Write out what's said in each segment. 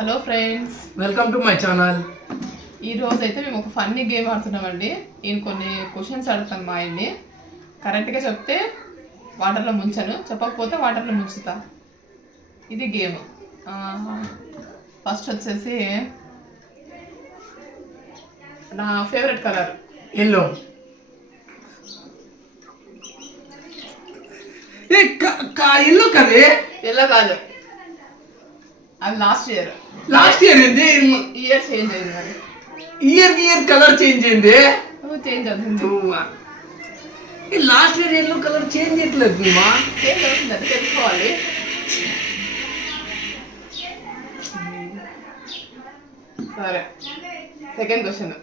Hello friends, welcome to my channel. ఈ రోజు అయితే మేము ఒక ఫన్నీ గేమ్ ఆడుతున్నామండి. నేను కొన్ని క్వశ్చన్స్ అడుగుతాను మా ఆయన్ని. కరెక్ట్గా చెప్తే వాటర్లో ముంచాను, చెప్పకపోతే వాటర్లో ముంచుతా. ఇది గేమ్. ఫస్ట్ వచ్చేసి నా ఫేవరెట్ కలర్ ఎల్లో. ఎల్లో కదే? ఎల్లో కాదు, అది లాస్ట్ ఇయర్. ఏంది? ఇయర్ చేంజ్ అయింది. మరి ఇయర్ కలర్ చేంజ్ అయింది. చేంజ్ అవుతుంది. Last year yellow colour change చేయట్లేదు. చేంజ్ అవుతుంది, అది తెలుసుకోవాలి. సరే, సెకండ్ క్వశ్చన్.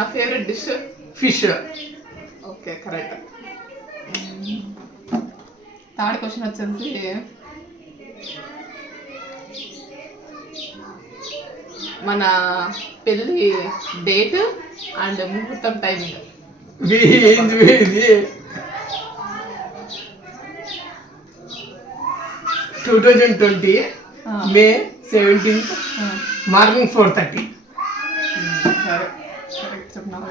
నా favourite dish fish. Okay, correct. Third question వచ్చేసి మన పెళ్ళి డేట్ అండ్ ముహూర్తం టైమింగ్. 2020 May 17th మార్నింగ్ 4:30. సరే, కరెక్ట్ చెప్తున్నావు.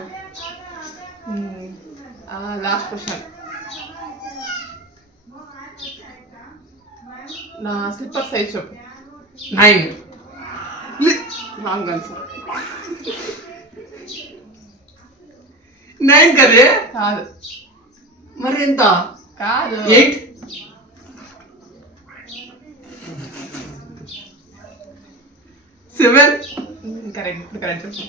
Last question. నా స్లిప్పర్ సైజ్ చెప్పు. 9. Wrong answer. 9 కదే? కాదు. మరి ఎంత? కాదు, 8. 7. కరెక్ట్ చెప్పు.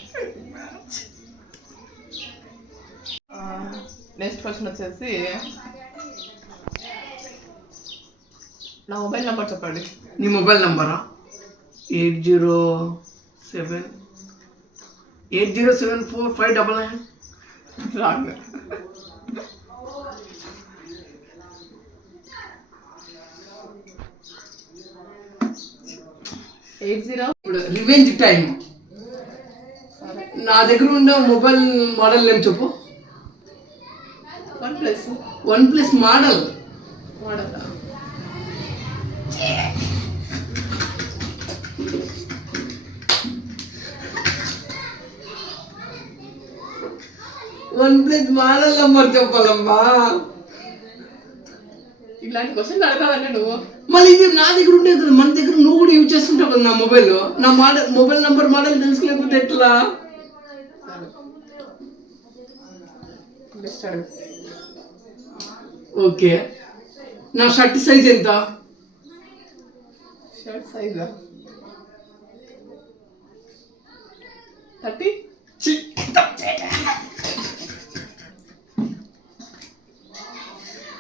నెక్స్ట్ క్వశ్చన్ వచ్చేసి నా మొబైల్ నెంబర్ చెప్పండి. నీ మొబైల్ నంబరా? 807459. రాంగ్. 80. ఇప్పుడు రివెంజ్ టైం. నా దగ్గర ఉన్న మొబైల్ మోడల్ నేమ్ చెప్పు. OnePlus model. OnePlus model number చెప్పాలమ్మా. ఇలాంటి క్వశ్చన్ అడగాలంటే నువ్వు మళ్ళీ ఇది నా దగ్గర ఉండేది కదా, మన దగ్గర నువ్వు కూడా యూజ్ చేస్తుంటావు కదా. నా మొబైల్ నంబర్ మోడల్ తెలుసుకోలేకపోతే ఎట్లా? ఓకే, నా షర్ట్ సైజ్ ఎంత? షర్ట్ సైజా 30.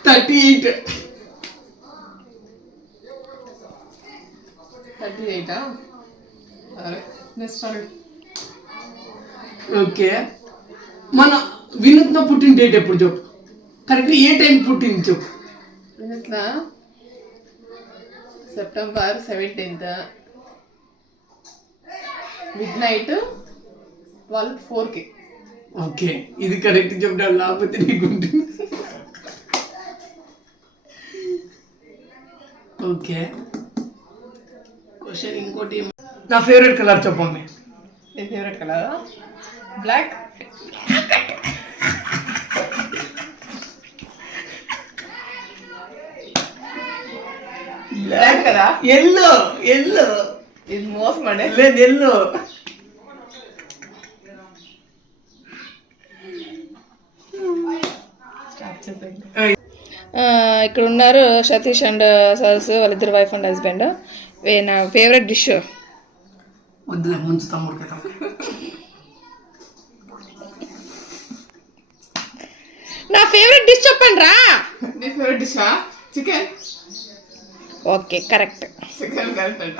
38. 38. సరే, నెక్స్ట్ అడుగు. ఓకే, మన వినూత్న పుట్టిన డేట్ ఎప్పుడు చెప్పు. కరెక్ట్ ఏ టైం పుట్టింది చెప్పు. ఇట్లా September 17th midnight 12:04. ఓకే, ఇది కరెక్ట్ చెప్పడం లేకపోతే నీకుంటుంది. ఓకే, క్వశ్చన్ ఇంకోటి. నా ఫేవరెట్ కలర్ చెప్పమ్మే. నీ ఫేవరెట్ కలర్ బ్లాక్. బ్లాక్ కదా? ఎల్లో. ఇది మోసం అండి. లేదు, ఎల్లో. ఇక్కడ ఉన్నారు సతీష్ అండ్ సరస్, వాళ్ళిద్దరు వైఫ్ అండ్ హస్బెండ్. నా ఫేవరెట్ డిష్. వద్దులే, ముంచుతాం ఉడికేతాం. నా ఫేవరెట్ డిష్ చెప్పండి రా. నీ favourite dish chicken. Okay, correct. Chicken correct అంట.